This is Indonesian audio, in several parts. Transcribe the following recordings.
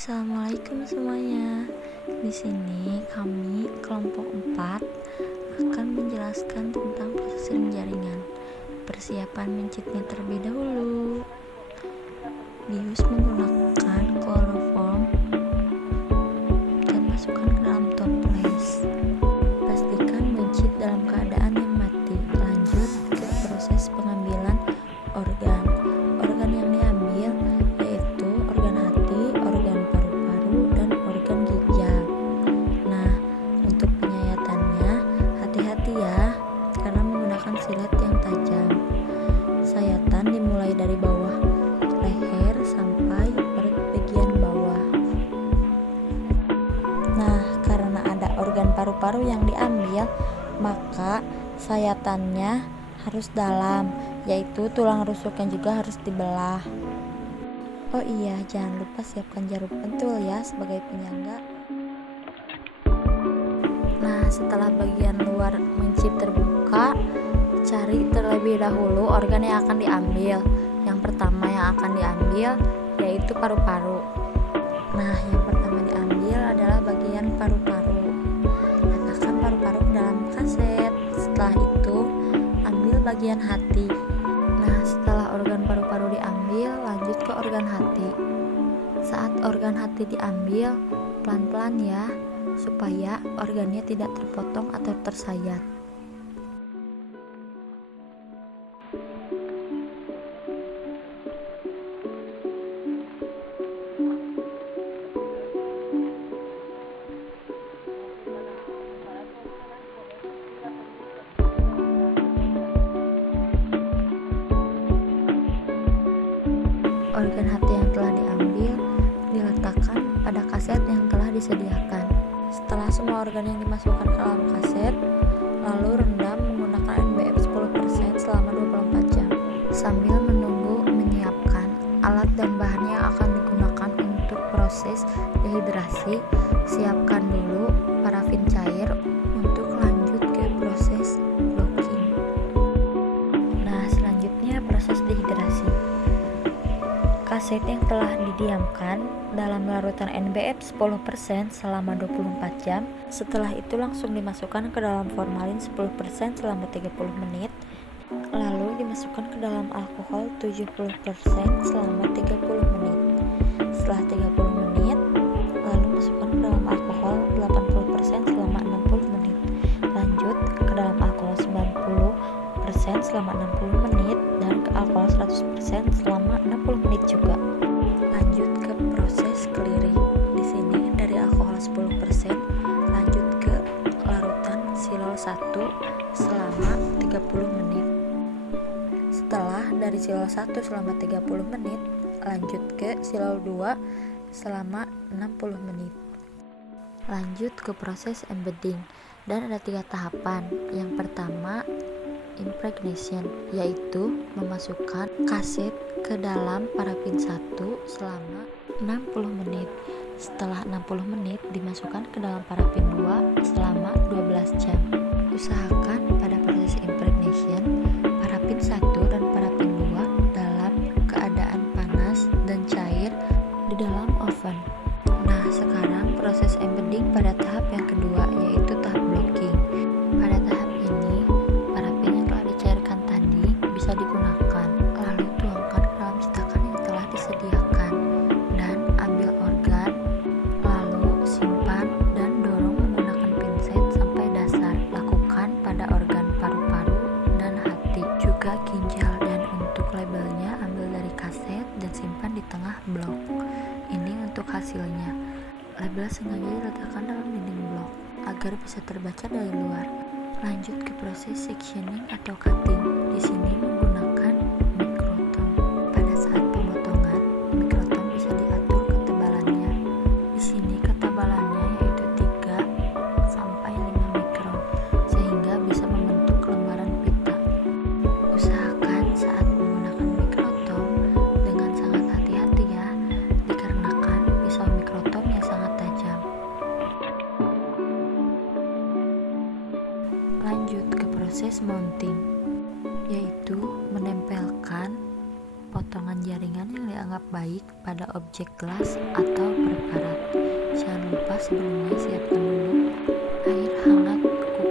Assalamualaikum semuanya. Di sini kami kelompok 4 akan menjelaskan tentang proses jaringan. Persiapan mencitnya terlebih dahulu. Bius menggunakan chloroform dan masukkan ke dalam toples. Pastikan mencit dalam keadaan yang mati. Lanjut ke proses pengambilan organ. Organ yang diambil yaitu organ hati, organ paru-paru, dan organ ginjal. Nah, untuk penyayatannya hati-hati ya, karena menggunakan silet yang tajam. Sayatan dimulai dari bawah leher sampai perut bagian bawah. Nah, karena ada organ paru-paru yang diambil, maka sayatannya harus dalam, yaitu tulang rusuknya juga harus dibelah. Oh iya, jangan lupa siapkan jarum pentul ya sebagai penyangga. Nah, setelah bagian luar mencit terbuka, cari terlebih dahulu organ yang akan diambil. Yang pertama yang akan diambil yaitu paru-paru. Nah, yang pertama diambil adalah bagian paru-paru. Letakkan paru-paru ke dalam kaset. Setelah itu, ambil bagian hati. Nah, setelah organ paru-paru diambil, lanjut ke organ hati. Saat organ hati diambil, pelan-pelan ya, supaya organnya tidak terpotong atau tersayat. Organ hati yang telah diambil diletakkan pada kaset yang telah disediakan. Setelah semua organ yang dimasukkan ke dalam kaset, lalu rendam menggunakan NBF 10% selama 24 jam. Sambil menunggu menyiapkan alat dan bahan yang akan digunakan untuk proses dehidrasi, siapkan dulu parafin cair untuk lanjut ke proses blocking. Nah, selanjutnya proses dehidrasi. Kaset yang telah didiamkan dalam larutan NBF 10% selama 24 jam. Setelah itu langsung dimasukkan ke dalam formalin 10% selama 30 menit. Lalu dimasukkan ke dalam alkohol 70% selama 30 menit. Setelah 30 menit, lalu masukkan ke dalam alkohol 80% selama 60 menit. Lanjut ke dalam alkohol 90% selama 60 menit dan ke alkohol 100% selama 60 menit juga. Lanjut ke proses clearing. Di sini dari alkohol 10% lanjut ke larutan silol 1 selama 30 menit. Setelah dari silol 1 selama 30 menit, lanjut ke silol 2 selama 60 menit. Lanjut ke proses embedding, dan ada 3 tahapan. Yang pertama, impregnation, yaitu memasukkan kaset ke dalam parafin 1 selama 60 menit. Setelah 60 menit dimasukkan ke dalam parafin 2 selama 12 jam. Usahakan pada proses impregnation, parafin 1 dan parafin 2 dalam keadaan panas dan cair di dalam oven. Nah, sekarang proses embedding pada tahap yang kedua, yaitu tahap blocking. Pada tahap ini, parafin yang telah dicairkan tadi bisa digunakan. Lalu tuangkan ke dalam cetakan yang telah disediakan dan ambil organ, lalu simpan dan dorong menggunakan pinset sampai dasar. Lakukan pada organ paru-paru dan hati, juga ginjal, dan untuk labelnya ambil dari kaset dan simpan di tengah blok. Ini untuk hasilnya. Label sengaja diletakkan dalam dinding blok agar bisa terbaca dari luar. Lanjut ke proses sectioning atau cutting. Di sini menggunakan mikrotom. Pada saat pemotongan, mikrotom bisa diatur ketebalannya. Di sini ketebalannya yaitu 3 sampai 5 mikron, sehingga bisa membentuk lembaran pita. Usahakan saat menggunakan mikrotom dengan sangat hati-hati ya, dikarenakan pisau mikrotom yang sangat tajam. Lanjut ke proses mounting, yaitu menempel baik pada objek gelas atau preparat. Jangan lupa sebelumnya siapkan dulu air hangat kuku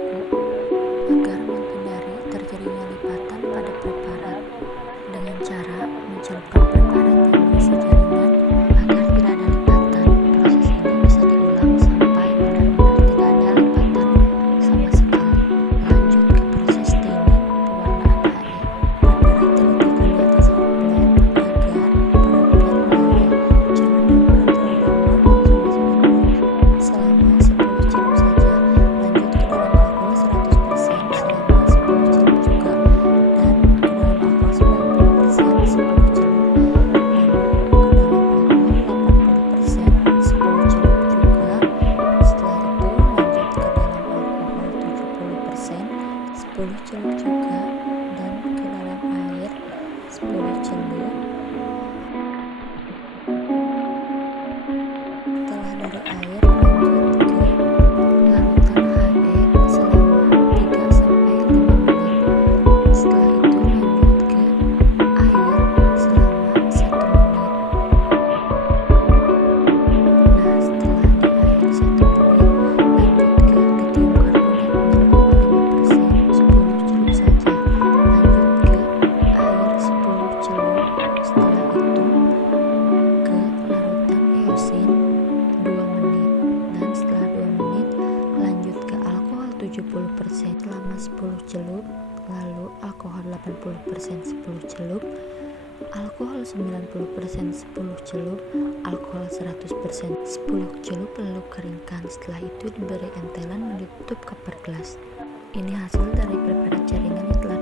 agar menghindari terjadinya lipatan pada preparat dengan cara mencelupkan preparat yang berisi jaringan agar tidak ada lipatan. Proses ini bisa diulang sampai benar-benar tidak ada lipatan sama sekali. Lanjut ke proses staining pewarnaan HE. Preparat diletakkan di atas hot plate agar pewarna melalui. Jangan diamkan terlalu lama, langsung masukkan selama 10 celup saja. Lanjut ke dalam alkohol 100% selama 10 celup juga, dan ke dalam alkohol 90% 10 celup, lalu ke dalam alkohol 80% 10 celup juga. Setelah itu lanjut ke dalam alkohol 70% 10 celup juga, dan ke dalam air 10 celup. Setelah dari air lanjut ke larutan HE selama 3-5 menit. Setelah itu lanjut ke air selama 1 menit. Nah, setelah di air 1 menit lanjut ke litium karbonat 0,5% 10 celup saja. Lanjut ke air 10 celup. Setelah itu ke larutan eosin 2 menit, dan setelah 2 menit lanjut ke alkohol 70% selama 10 celup, lalu alkohol 80% 10 celup, alkohol 90% 10 celup, alkohol 100% 10 celup, lalu keringkan. Setelah itu diberi entelan menutup cover gelas. Ini hasil dari preparat jaringan yang telah